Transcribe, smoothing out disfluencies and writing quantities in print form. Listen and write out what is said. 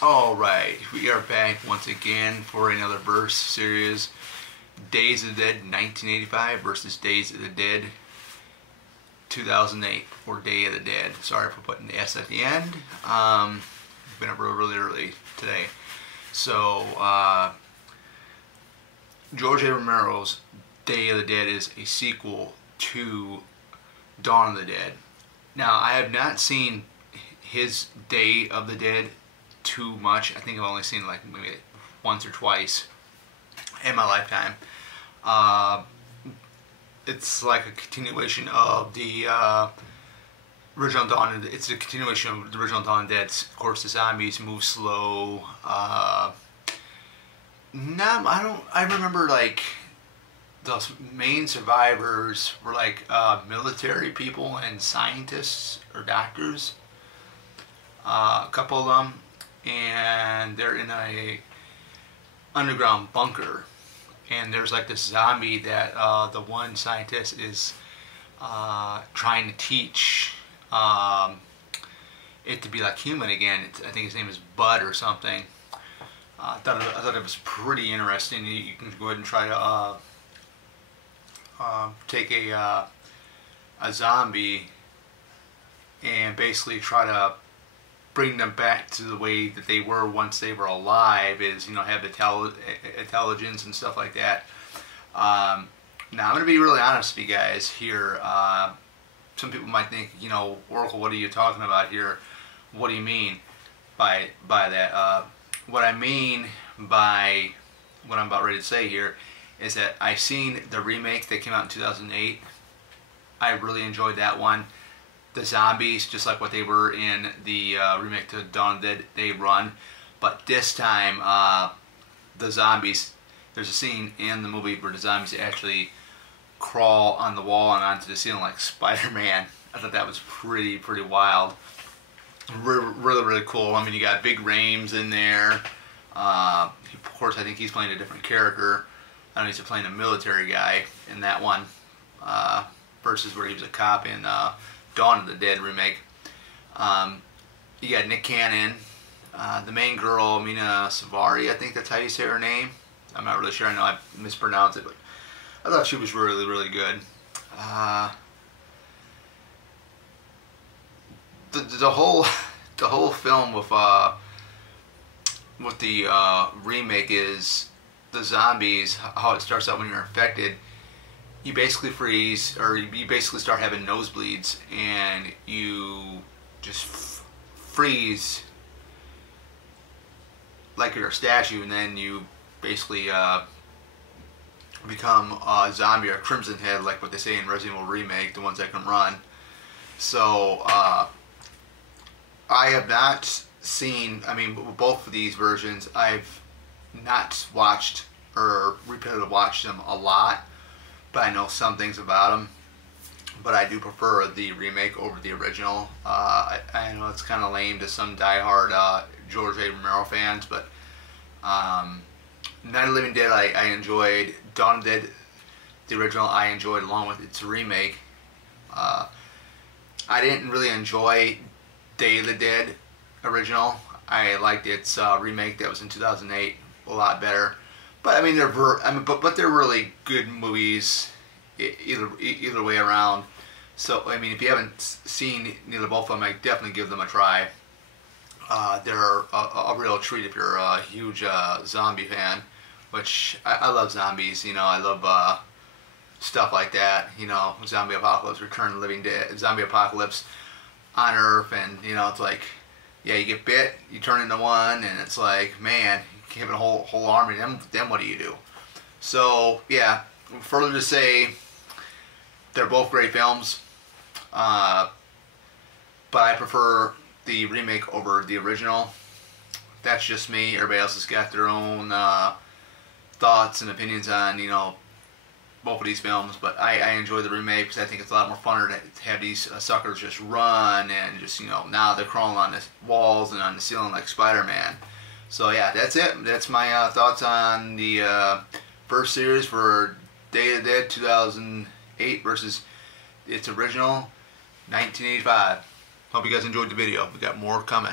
Alright, we are back once again for another verse series. Days of the Dead 1985 versus Days of the Dead 2008, or Day of the Dead. Sorry for putting the S at the end. Been up really early today. So, George A. Romero's Day of the Dead is a sequel to Dawn of the Dead. Now, I have not seen his Day of the Dead too much. I think I've only seen like maybe once or twice in my lifetime. It's like a continuation of the original Dawn. It's a continuation of the original Dawn of the Dead. Of course, the zombies move slow. I remember like the main survivors were like military people and scientists or doctors. A couple of them. And they're in a underground bunker, and there's like this zombie that the one scientist is trying to teach it to be like human again. I think his name is Bud or something. I thought it was pretty interesting. You can go ahead and try to take a zombie and basically try to bring them back to the way that they were once they were alive, is, you know, have intelligence and stuff like that. Now, I'm going to be really honest with you guys here. Some people might think, you know, Oracle, what are you talking about here? What do you mean by that? What I mean by what I'm about ready to say here is that I've seen the remake that came out in 2008. I really enjoyed that one. The zombies, just like what they were in the remake to Dawn of the Dead, they run. But this time, the zombies, there's a scene in the movie where the zombies actually crawl on the wall and onto the ceiling like Spider-Man. I thought that was pretty wild. Really cool. I mean, you got Big Rames in there. Of course, I think he's playing a different character. I know he's playing a military guy in that one, versus where he was a cop in Dawn of the Dead remake. You got Nick Cannon, the main girl, Mena Suvari, I think that's how you say her name. I'm not really sure. I know I mispronounced it, but I thought she was really good. The whole film with the remake is the zombies, how it starts out when you're infected. You basically freeze, or you basically start having nosebleeds, and you just freeze like you're a statue, and then you basically become a zombie or a Crimson Head, like what they say in Resident Evil Remake, the ones that can run. So I have not seen, I mean, both of these versions, I've not watched or repeatedly watched them a lot. But I know some things about them, but I do prefer the remake over the original. I know it's kind of lame to some diehard George A. Romero fans, but Night of the Living Dead I enjoyed. Dawn of the Dead, the original, I enjoyed along with its remake. I didn't really enjoy Day of the Dead original. I liked its remake that was in 2008 a lot better. But I mean, they're really good movies, either way around. So I mean, if you haven't seen neither both of them, I definitely give them a try. They're a real treat if you're a huge zombie fan, which I love zombies. You know, I love stuff like that. You know, zombie apocalypse, Return of the Living Dead, zombie apocalypse on Earth, and you know, it's like, yeah, you get bit, you turn into one, and it's like, man, you have a whole army. Then what do you do? So yeah, further to say, they're both great films, but I prefer the remake over the original. That's just me. Everybody else has got their own thoughts and opinions on, you know, both of these films, but I enjoy the remake because I think it's a lot more funner to have these suckers just run and just, you know, now they're crawling on the walls and on the ceiling like Spider-Man. So yeah, that's it. That's my thoughts on the first series for Day of the Dead 2008 versus its original 1985. Hope you guys enjoyed the video. We got more coming.